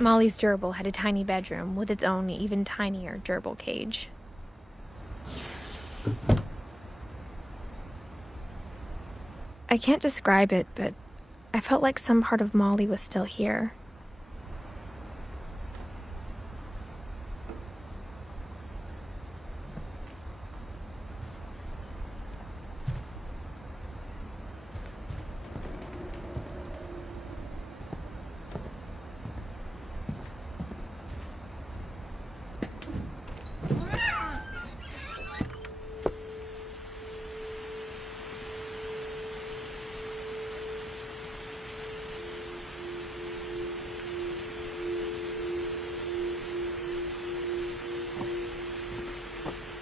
Molly's gerbil had a tiny bedroom with its own even tinier gerbil cage. I can't describe it, but I felt like some part of Molly was still here.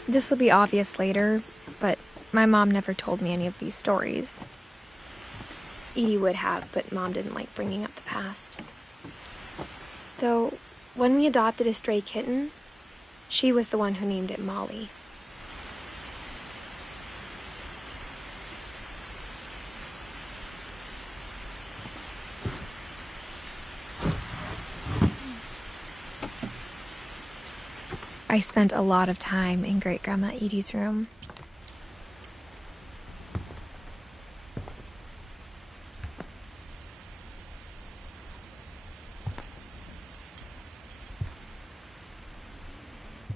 This will be obvious later, but my mom never told me any of these stories. Edie would have, but Mom didn't like bringing up the past. Though, when we adopted a stray kitten, she was the one who named it Molly. I spent a lot of time in Great-Grandma Edie's room.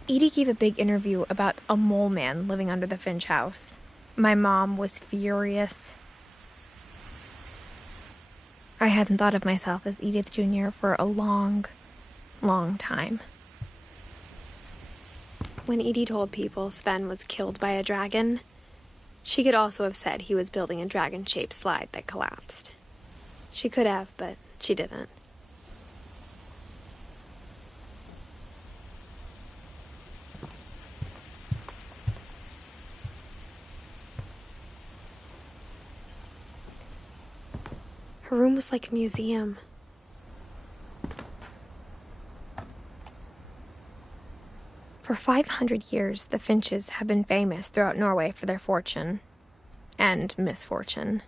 Edie gave a big interview about a mole man living under the Finch house. My mom was furious. I hadn't thought of myself as Edith Jr. for a long, long time. When Edie told people Sven was killed by a dragon, she could also have said he was building a dragon-shaped slide that collapsed. She could have, but she didn't. Her room was like a museum. For 500 years, the Finches have been famous throughout Norway for their fortune and misfortune.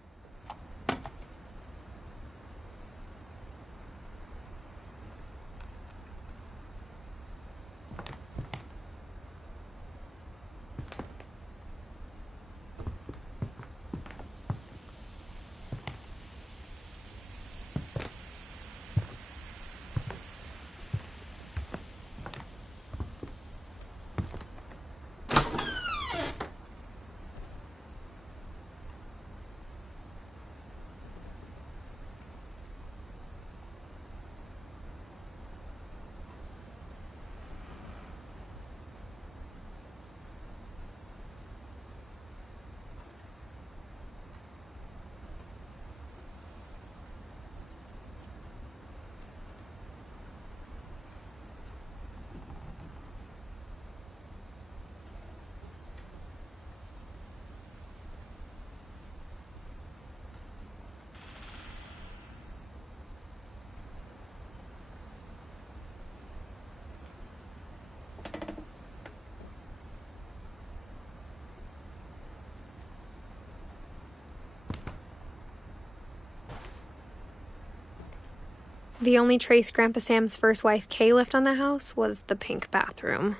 The only trace Grandpa Sam's first wife, Kay, left on the house was the pink bathroom.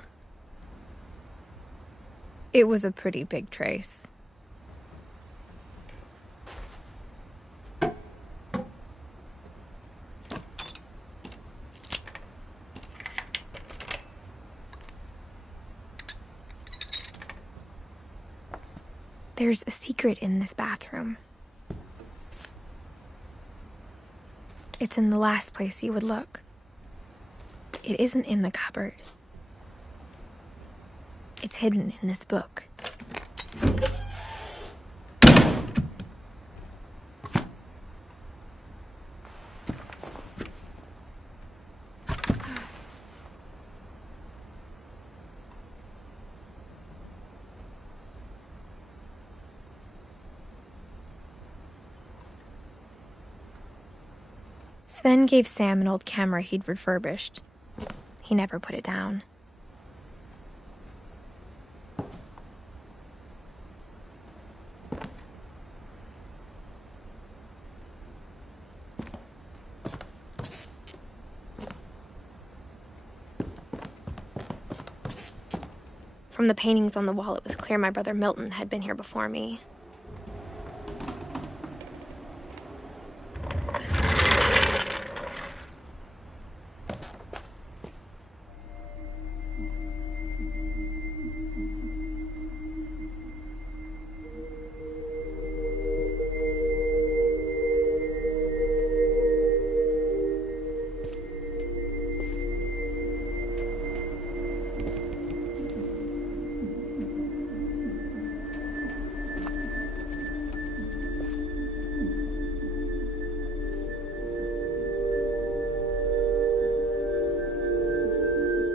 It was a pretty big trace. There's a secret in this bathroom. It's in the last place you would look. It isn't in the cupboard. It's hidden in this book. Sven gave Sam an old camera he'd refurbished. He never put it down. From the paintings on the wall, it was clear my brother Milton had been here before me.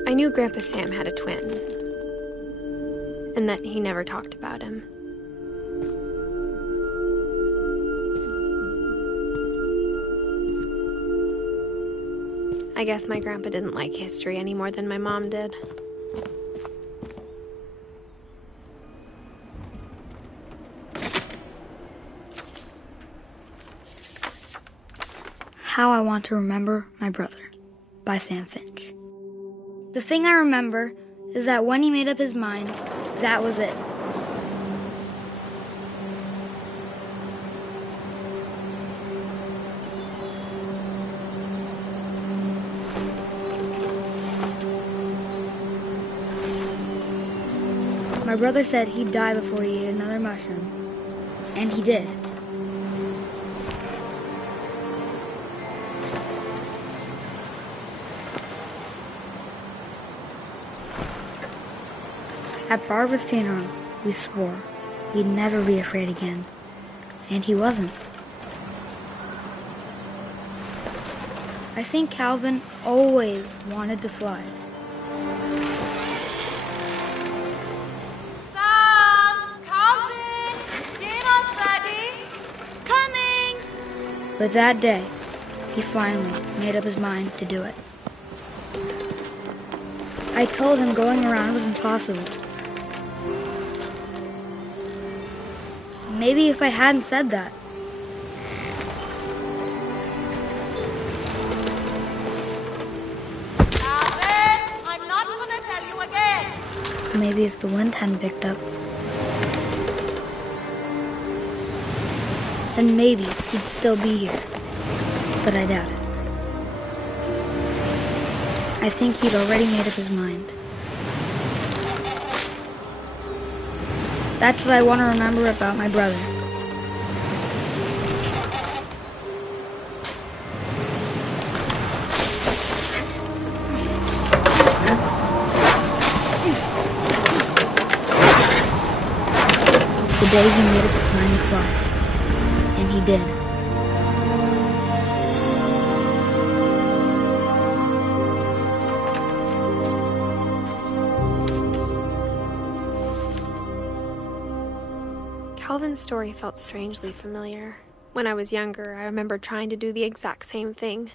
I knew Grandpa Sam had a twin, and that he never talked about him. I guess my grandpa didn't like history any more than my mom did. How I Want to Remember My Brother by Sam Finch. The thing I remember is that when he made up his mind, that was it. My brother said he'd die before he ate another mushroom, and he did. At Barbara's funeral, we swore we'd never be afraid again, and he wasn't. I think Calvin always wanted to fly. Sam! Calvin! Dinner's ready! Coming! But that day, he finally made up his mind to do it. I told him going around was impossible. Maybe if I hadn't said that. Calvin, I'm not gonna tell you again. Maybe if the wind hadn't picked up. Then maybe he'd still be here. But I doubt it. I think he'd already made up his mind. That's what I want to remember about my brother. The day he made up his mind to fly. And he did. Calvin's story felt strangely familiar. When I was younger, I remember trying to do the exact same thing.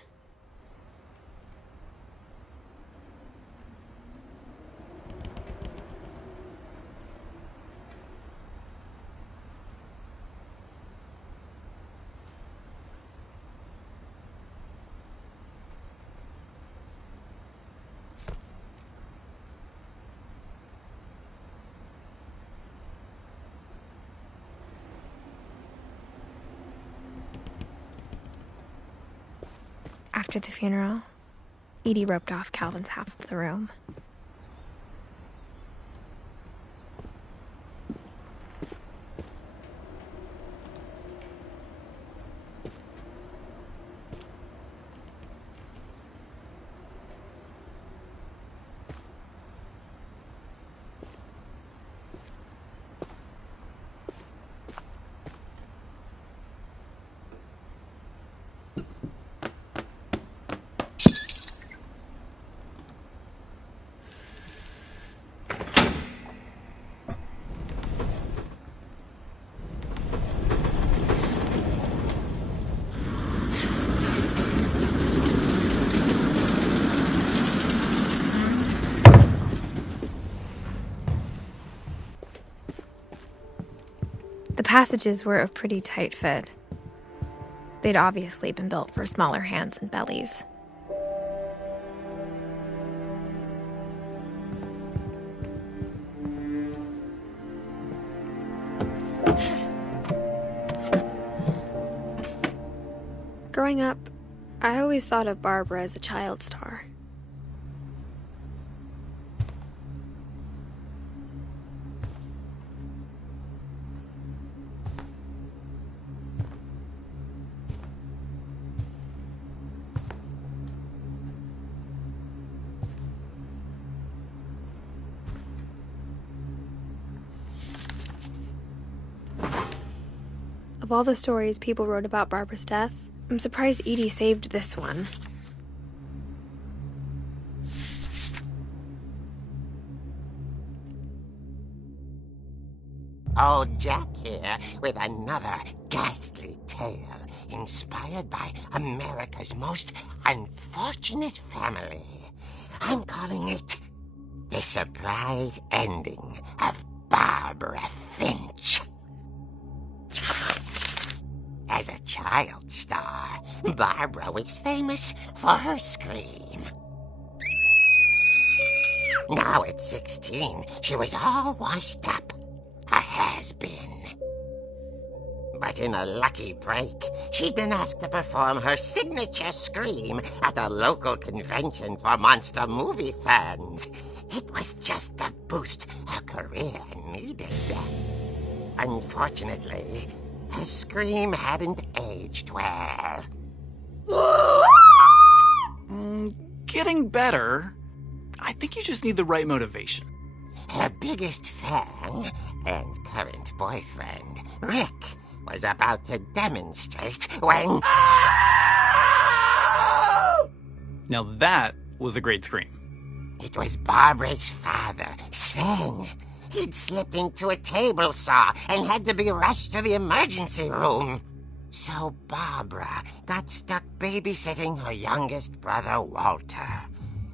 After the funeral, Edie roped off Calvin's half of the room. The passages were a pretty tight fit. They'd obviously been built for smaller hands and bellies. Growing up, I always thought of Barbara as a child star. Of all the stories people wrote about Barbara's death, I'm surprised Edie saved this one. Old Jack here with another ghastly tale inspired by America's most unfortunate family. I'm calling it The Surprise Ending of Barbara Finch. As a child star, Barbara was famous for her scream. Now at 16, she was all washed up. A has-been. But in a lucky break, she'd been asked to perform her signature scream at a local convention for monster movie fans. It was just the boost her career needed. Unfortunately, her scream hadn't aged well. Getting better. I think you just need the right motivation. Her biggest fan and current boyfriend, Rick, was about to demonstrate when... Now that was a great scream. It was Barbara's father, Sven. He'd slipped into a table saw and had to be rushed to the emergency room. So Barbara got stuck babysitting her youngest brother, Walter.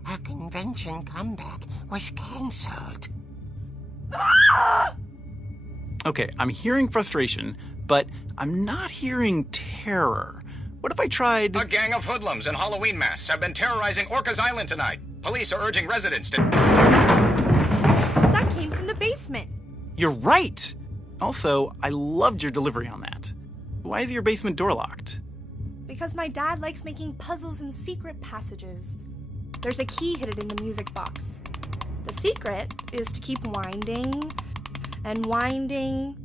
Her convention comeback was cancelled. Okay, I'm hearing frustration, but I'm not hearing terror. What if I tried... A gang of hoodlums in Halloween masks have been terrorizing Orcas Island tonight. Police are urging residents to... That came from the basement. You're right! Also, I loved your delivery on that. Why is your basement door locked? Because my dad likes making puzzles and secret passages. There's a key hidden in the music box. The secret is to keep winding and winding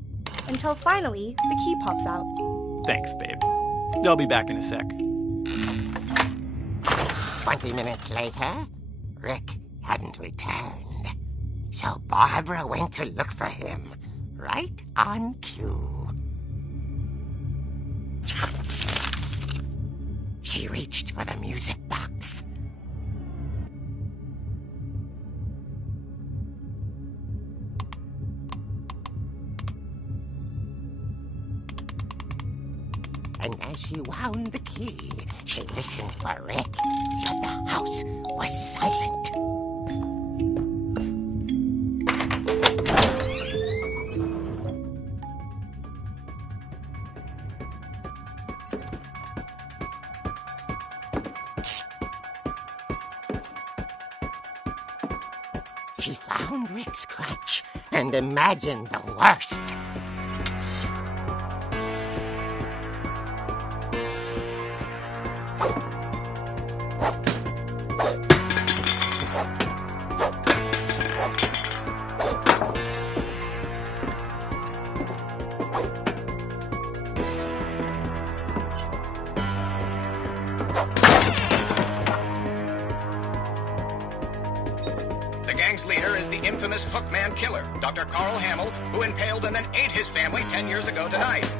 until finally the key pops out. Thanks, babe. I'll be back in a sec. 20 minutes later, Rick hadn't returned. So Barbara went to look for him, right on cue. She reached for the music box. And as she wound the key, she listened for Rick, but the house was silent. She found Rick's crutch and imagined the worst. The gang's leader is the infamous Hookman killer, Dr. Carl Hamill, who impaled and then ate his family 10 years ago tonight.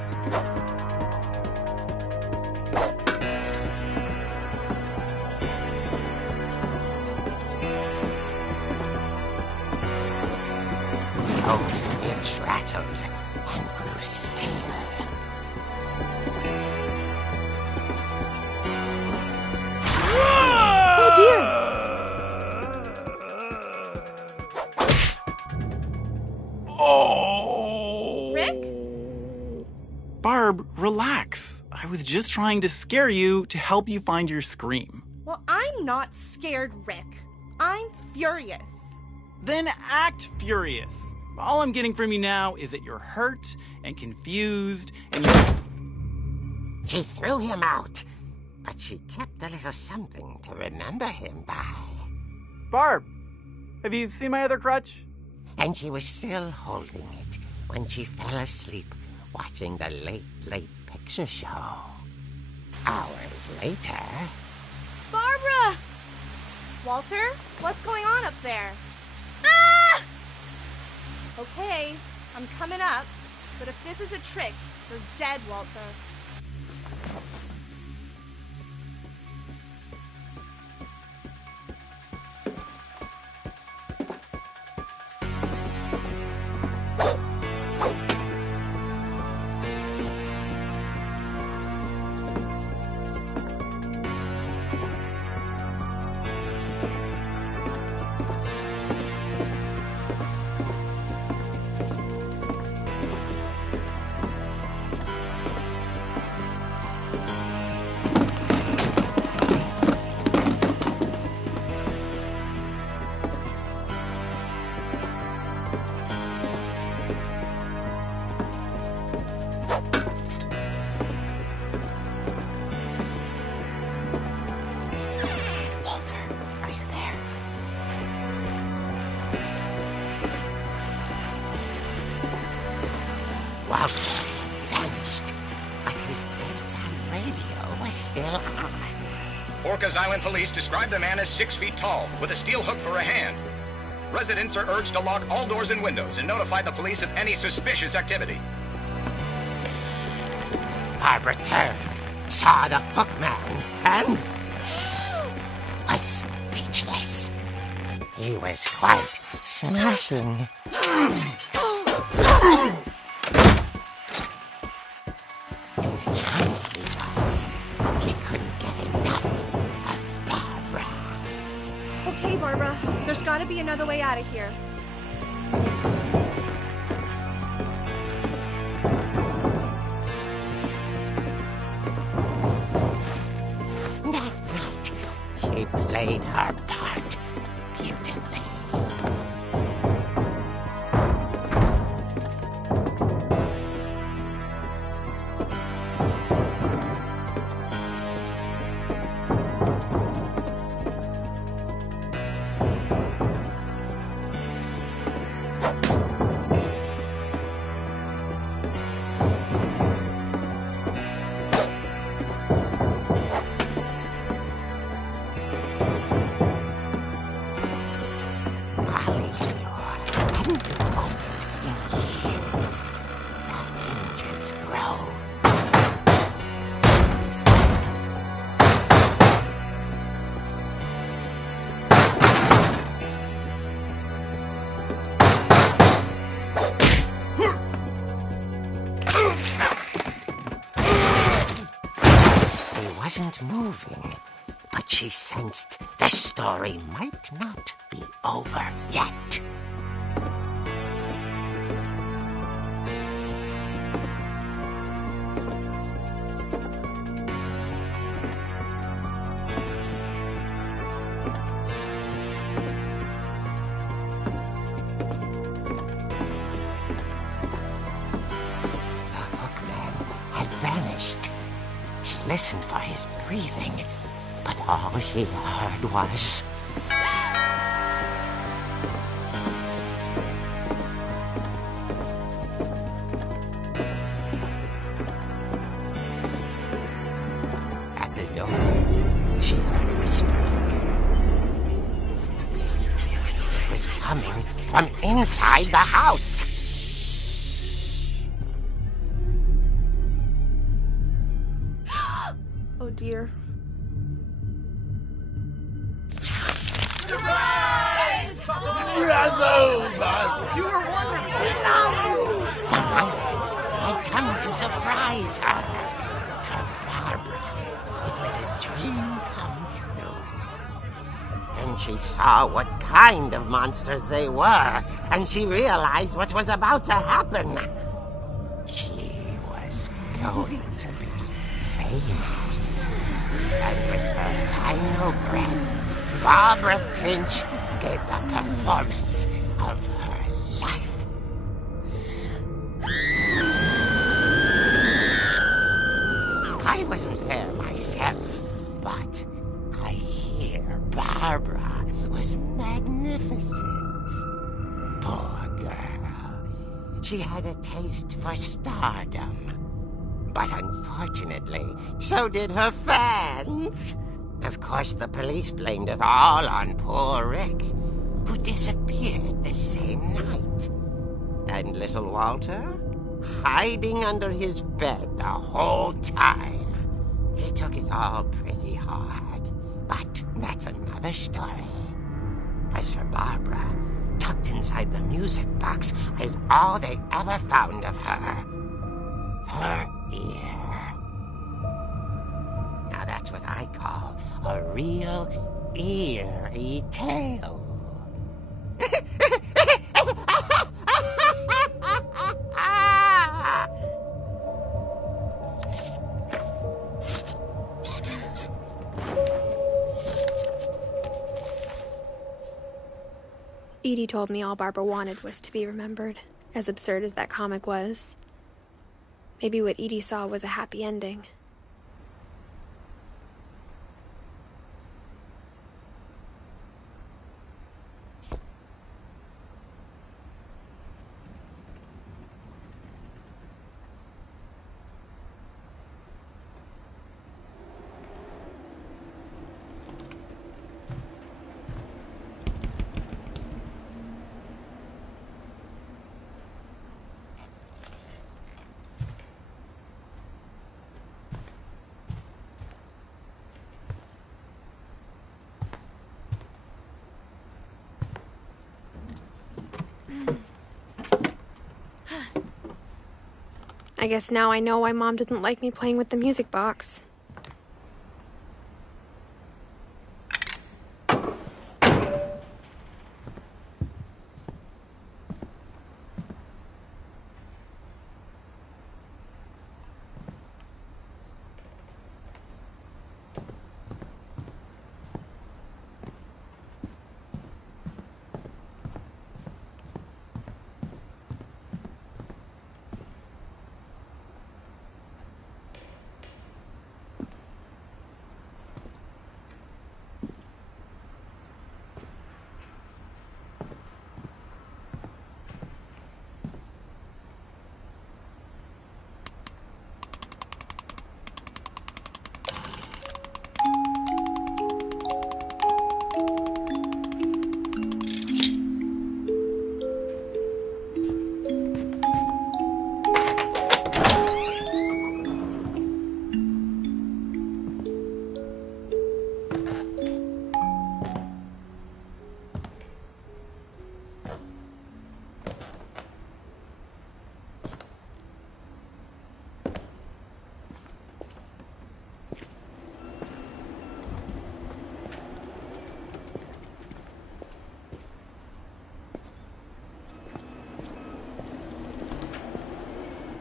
Old Finch rattled and grew still. Oh dear! Oh! Rick? Barb, relax. I was just trying to scare you to help you find your scream. Well, I'm not scared, Rick. I'm furious. Then act furious. All I'm getting from you now is that you're hurt and confused and you... She threw him out, but she kept a little something to remember him by. Barb, have you seen my other crutch? And she was still holding it when she fell asleep watching the late picture show. Hours later... Barbara! Walter, what's going on up there? Ah! Okay, I'm coming up, but if this is a trick, you're dead, Walter. Walter vanished, but his bedside radio was still on. Orcas Island police describe the man as 6 feet tall, with a steel hook for a hand. Residents are urged to lock all doors and windows and notify the police of any suspicious activity. Barbara turned, saw the hook man, and was speechless. He was quite smashing. And he was. He couldn't get enough of Barbara. Okay, Barbara, there's gotta be another way out of here. That night, she played her part beautifully. Wasn't moving, but she sensed the story might not be over yet. The hookman had vanished. She listened for his breathing, but all she heard was... At the door, she heard whispering. It was coming from inside the house. Oh dear. The monsters had come to surprise her. For Barbara, it was a dream come true. Then she saw what kind of monsters they were, and she realized what was about to happen. She was going to be famous. And with her final breath, Barbara Finch gave the performance of her life. magnificent. Poor girl. She had a taste for stardom. But unfortunately, so did her fans. Of course, the police blamed it all on poor Rick, who disappeared the same night. And little Walter? Hiding under his bed the whole time. He took it all pretty hard, but that's another story. As for Barbara, tucked inside the music box is all they ever found of her. Her ear. Now that's what I call a real eerie tale. Edie told me all Barbara wanted was to be remembered, as absurd as that comic was. Maybe what Edie saw was a happy ending. I guess now I know why Mom didn't like me playing with the music box.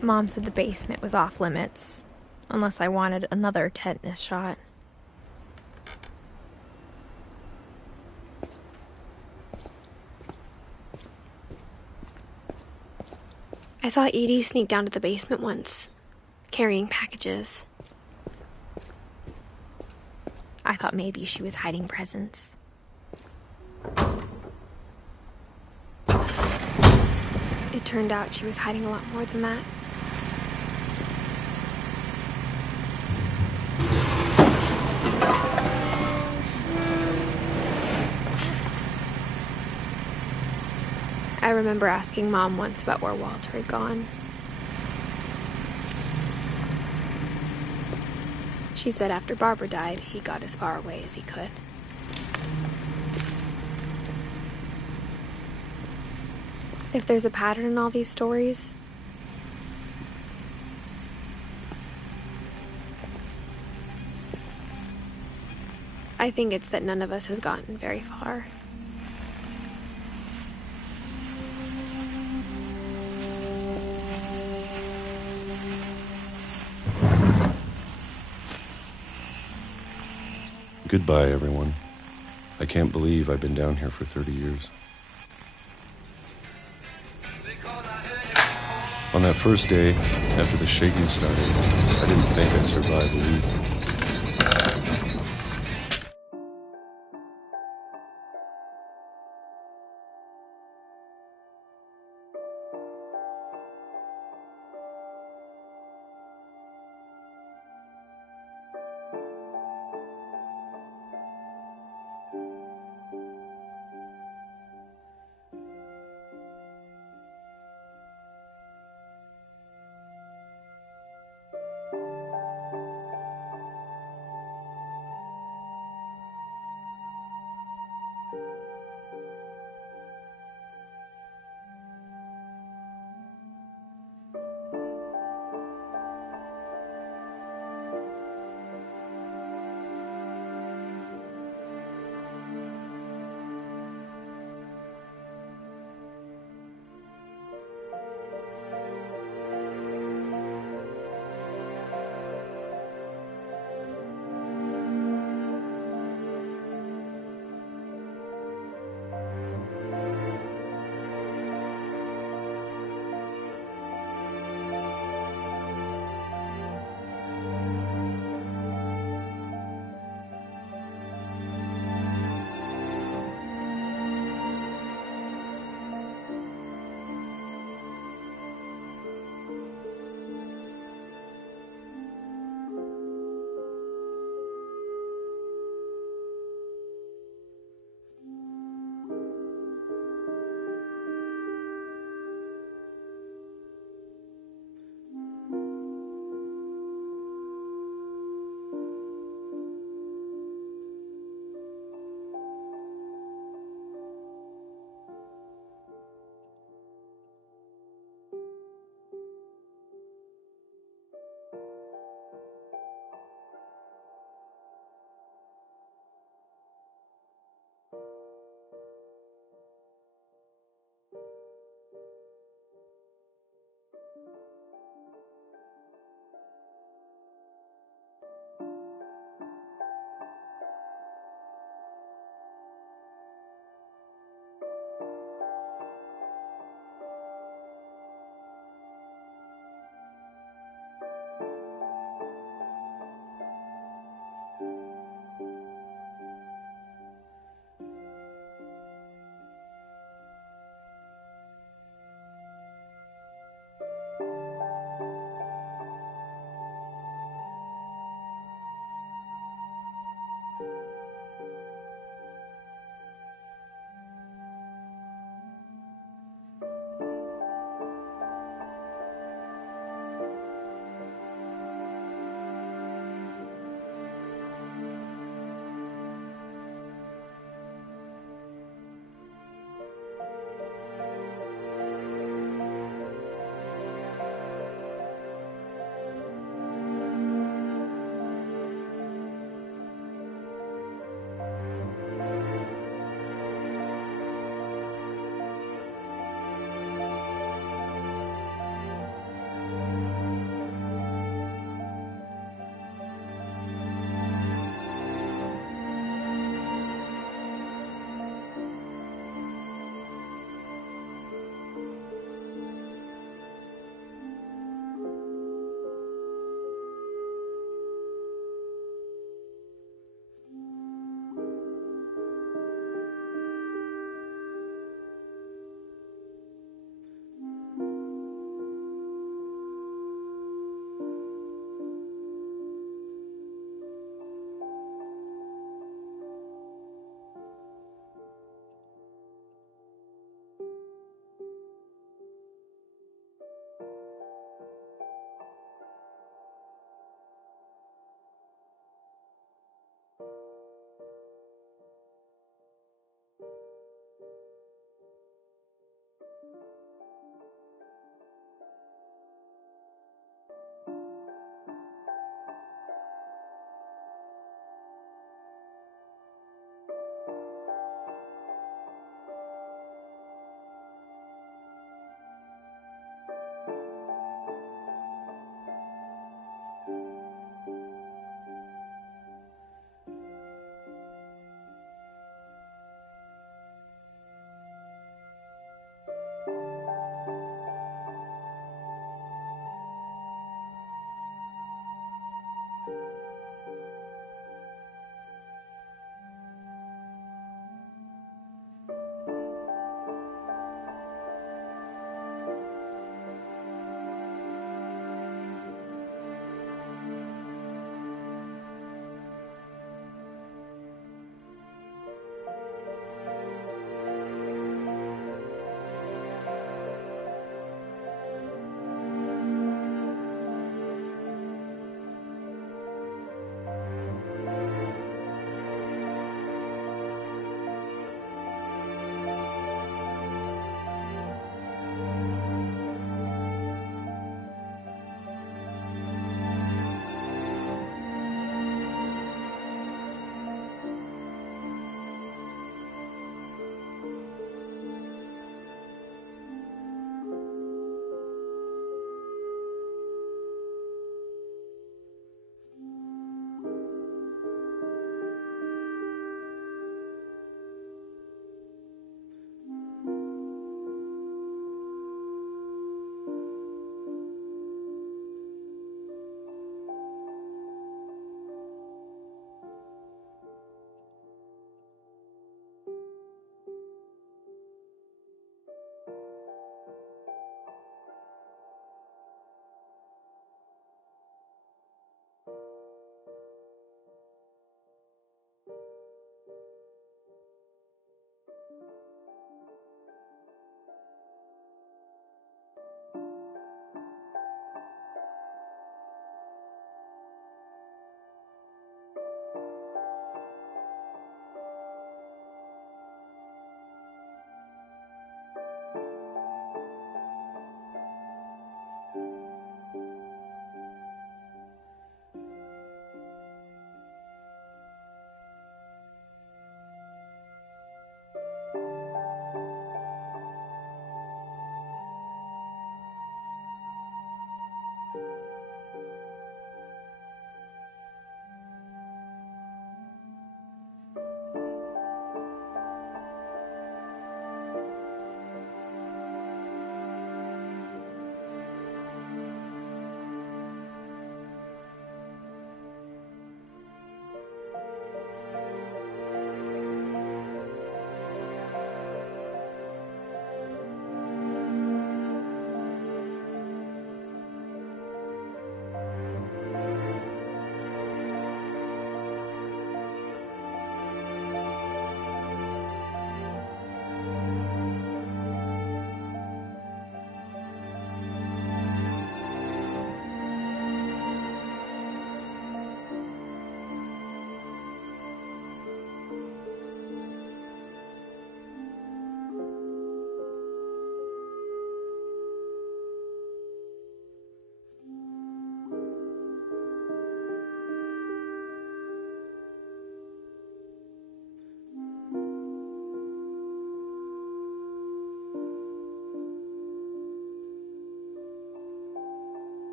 Mom said the basement was off limits, unless I wanted another tetanus shot. I saw Edie sneak down to the basement once, carrying packages. I thought maybe she was hiding presents. It turned out she was hiding a lot more than that. I remember asking Mom once about where Walter had gone. She said after Barbara died, he got as far away as he could. If there's a pattern in all these stories, I think it's that none of us has gotten very far. Goodbye, everyone. I can't believe I've been down here for 30 years. On that first day, after the shaking started, I didn't think I'd survive a week.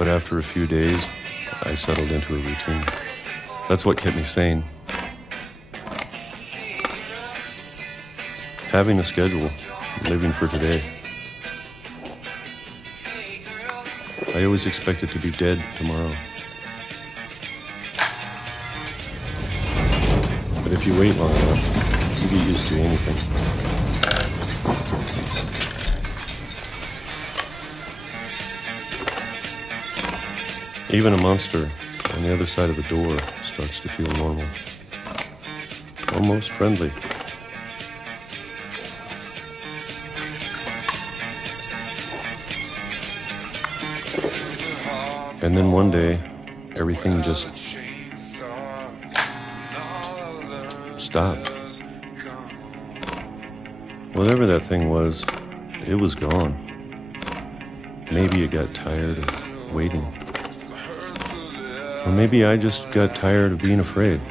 But after a few days, I settled into a routine. That's what kept me sane. Having a schedule, living for today. I always expected to be dead tomorrow. But if you wait long enough, you get used to anything. Even a monster on the other side of the door starts to feel normal. Almost friendly. And then one day, everything just stopped. Whatever that thing was, it was gone. Maybe it got tired of waiting. Or maybe I just got tired of being afraid.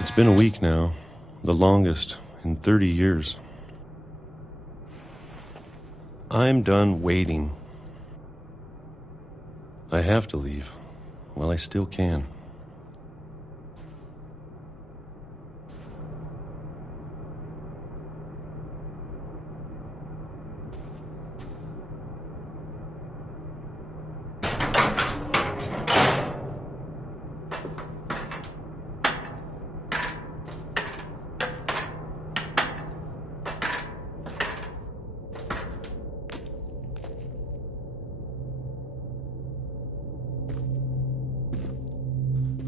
It's been a week now, the longest in 30 years. I'm done waiting. I have to leave while I still can.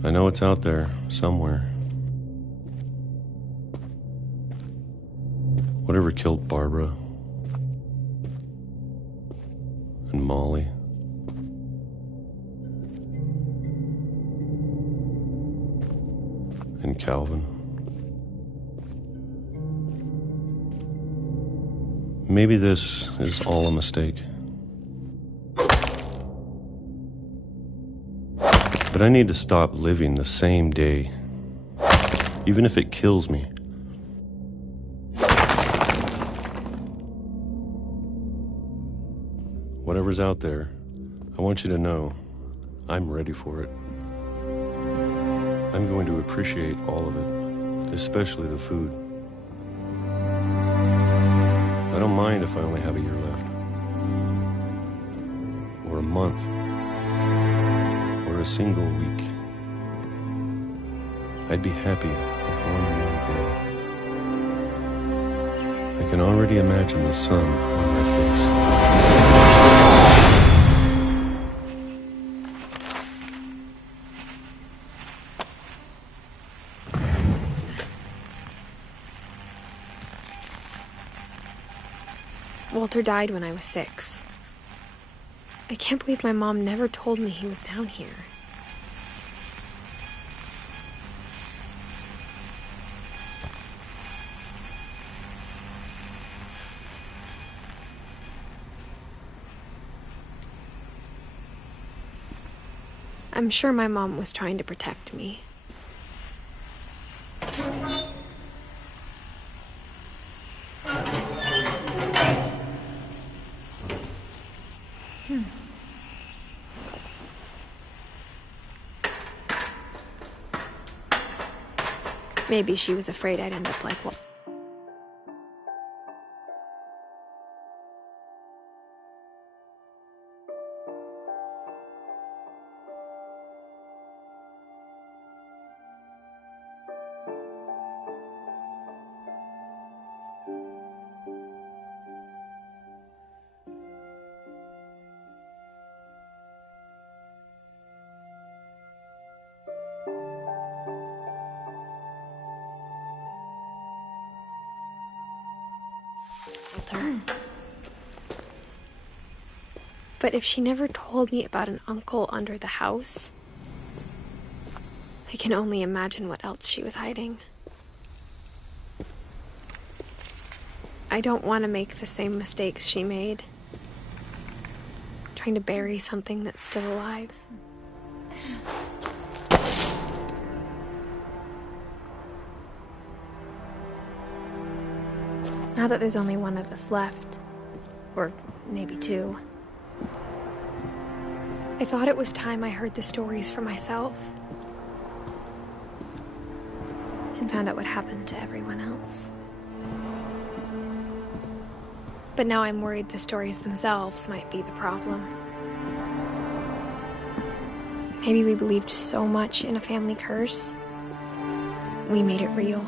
I know it's out there, somewhere. Whatever killed Barbara and Molly. And Calvin. Maybe this is all a mistake. But I need to stop living the same day, even if it kills me. Whatever's out there, I want you to know I'm ready for it. I'm going to appreciate all of it, especially the food. I don't mind if I only have a year left, or a month, a single week. I'd be happy with one more day. I can already imagine the sun on my face. Walter died when I was 6. I can't believe my mom never told me he was down here. I'm sure my mom was trying to protect me. Maybe she was afraid I'd end up like what? But if she never told me about an uncle under the house, I can only imagine what else she was hiding. I don't want to make the same mistakes she made, trying to bury something that's still alive. Now that there's only one of us left, or maybe two, I thought it was time I heard the stories for myself and found out what happened to everyone else. But now I'm worried the stories themselves might be the problem. Maybe we believed so much in a family curse, we made it real.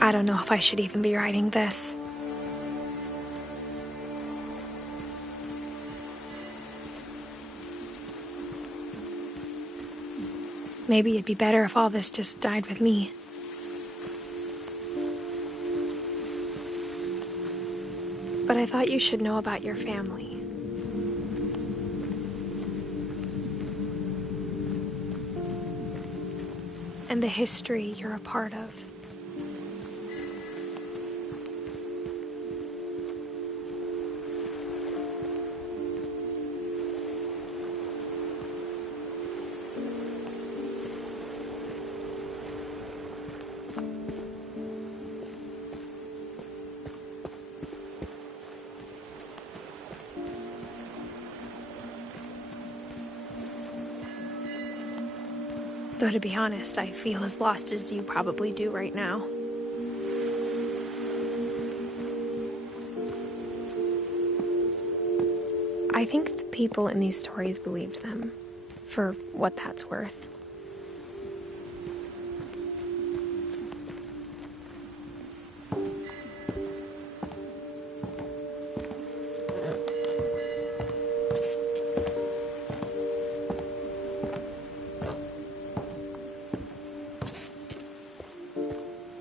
I don't know if I should even be writing this. Maybe it'd be better if all this just died with me. But I thought you should know about your family. And the history you're a part of. Though to be honest, I feel as lost as you probably do right now. I think the people in these stories believed them, for what that's worth.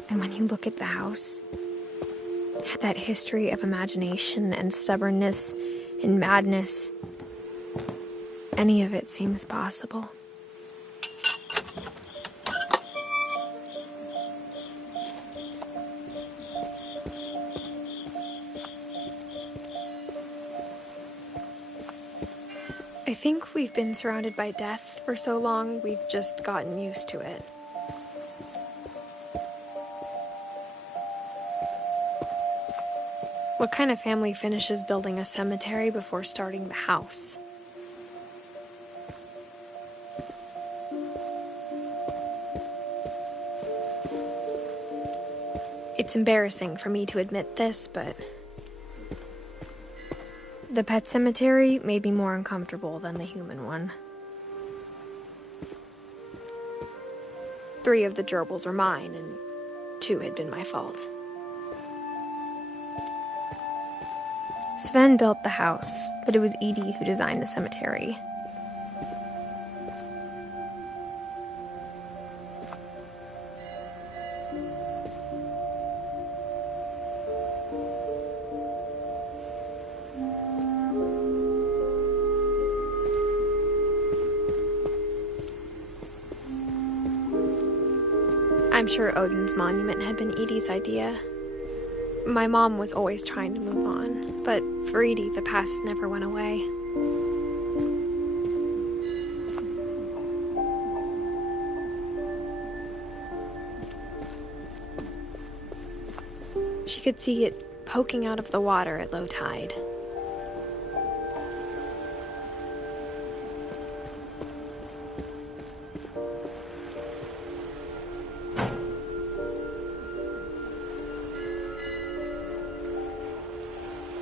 And when you look at the house, that history of imagination and stubbornness and madness, any of it seems possible. I think we've been surrounded by death for so long, we've just gotten used to it. What kind of family finishes building a cemetery before starting the house? It's embarrassing for me to admit this, but the pet cemetery made me more uncomfortable than the human one. 3 of the gerbils were mine, and 2 had been my fault. Sven built the house, but it was Edie who designed the cemetery. I'm sure Odin's monument had been Edie's idea. My mom was always trying to move on, but for Edie, the past never went away. She could see it poking out of the water at low tide.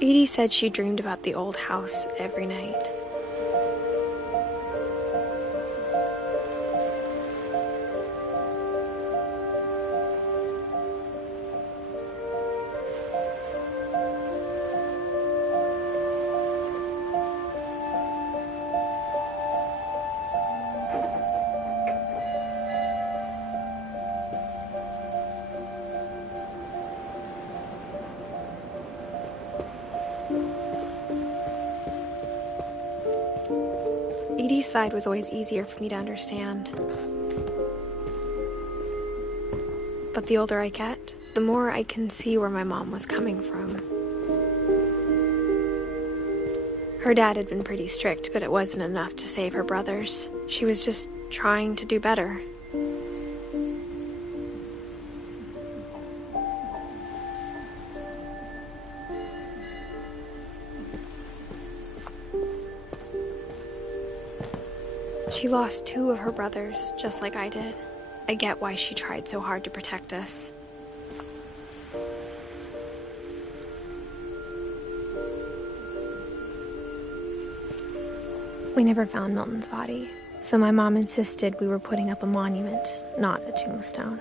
Edie said she dreamed about the old house every night. Edie's side was always easier for me to understand. But the older I get, the more I can see where my mom was coming from. Her dad had been pretty strict, but it wasn't enough to save her brothers. She was just trying to do better. She lost 2 of her brothers, just like I did. I get why she tried so hard to protect us. We never found Milton's body, so my mom insisted we were putting up a monument, not a tombstone.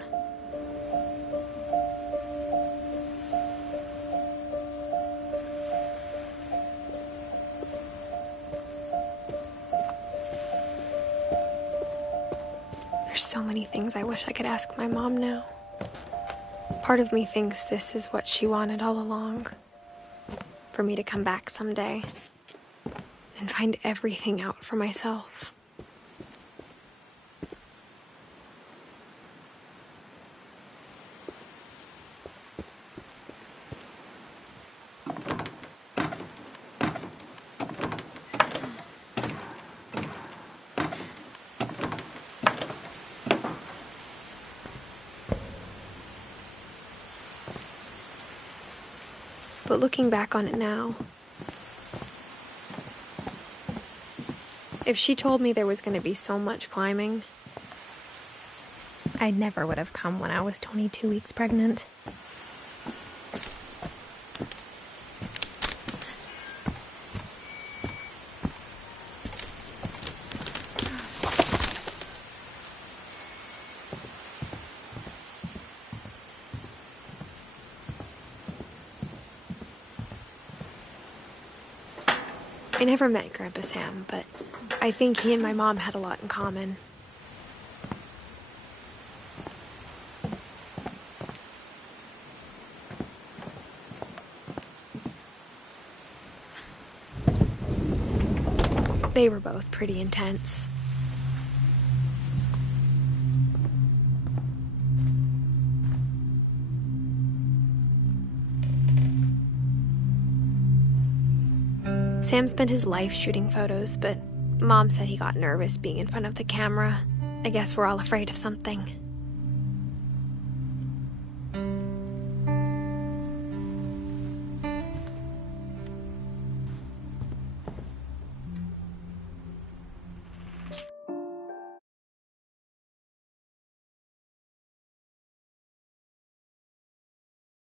There's so many things I wish I could ask my mom now. Part of me thinks this is what she wanted all along. For me to come back someday and find everything out for myself. But looking back on it now, if she told me there was going to be so much climbing, I never would have come when I was 22 weeks pregnant. I never met Grandpa Sam, but I think he and my mom had a lot in common. They were both pretty intense. Sam spent his life shooting photos, but Mom said he got nervous being in front of the camera. I guess we're all afraid of something.